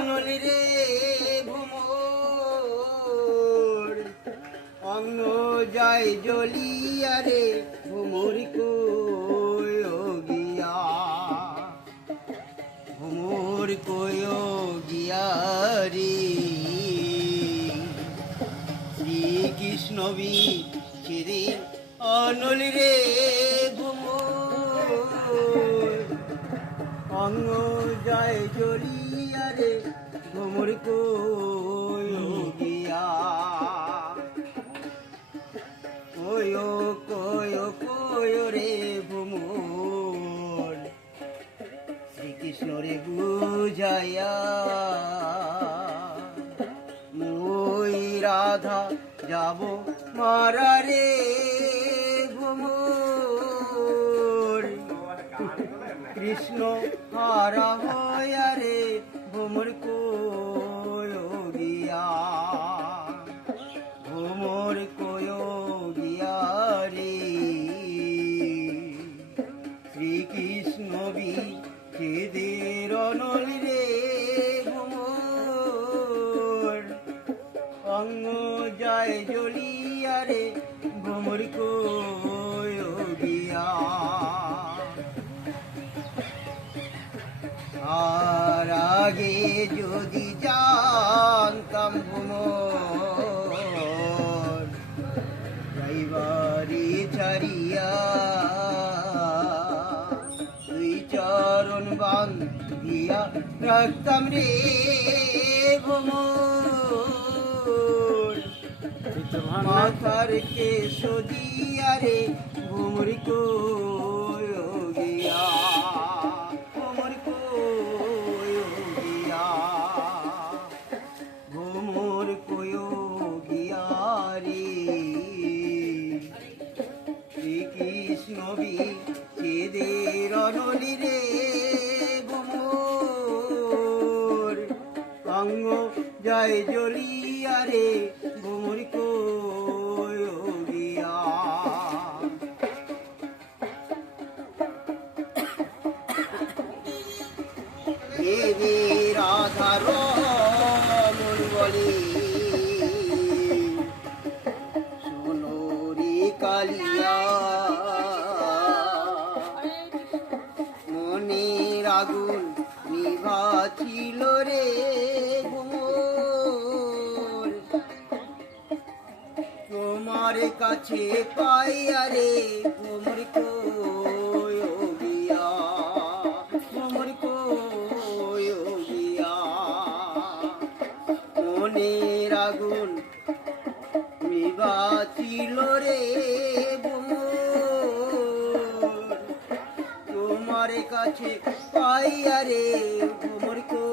নলি রে ভ্রমর অঙ্গ যায় জ্বলিয়া রে ভ্রমর কই গিয়া ভ্রমর কই গিয়া রে শ্রীকৃষ্ণ বি ছেড়ে অনলি রে ভ্রমর অঙ্গ যায় জ্বলিয়া রে ভ্রমর কই গিয়া কয় রে ভ্রমর শ্রীকৃষ্ণ রে বুঝাইয়া মই রাধা যাব মারা রে ভ্রমর কৃষ্ণ হারা হইয়া রে ভ্রমর কই গিয়া ভ্রমর কই গিয়া রে শ্রীকৃষ্ণ বি ছেদের নলি রে ভ্রমর অঙ্গ যায় জ্বলিয়া রে ভ্রমর কই গিয়া আর আগে যদি জানতাম ভ্রমর যাইবারে ছাড়িয়া দুই চরণ বান্ধিয়া রাখতাম রে ভ্রমর মাথার কে সজিয়া রে ভ্রমর কই গিয়া ভ্রমর কই গিয়া ভ্রমর কই গিয়া রে শ্রীকৃষ্ণ বি ছেদের নলি রে ভ্রমর অঙ্গ যায় জ্বলিয়া রে ভ্রমর কই গিয়া দেবী রাধা রমন বলে সোনরি কালিয়া মনের আগুন নিভাছিল রে ভ্রমর তোমার কাছে পাইয়া রে ভ্রমর কই গিয়া ভ্রমর কই গিয়া মনের আগুন নিভাছিল রে ভ্রমর তোমার কাছে পাইয়া রে ভ্রমর কই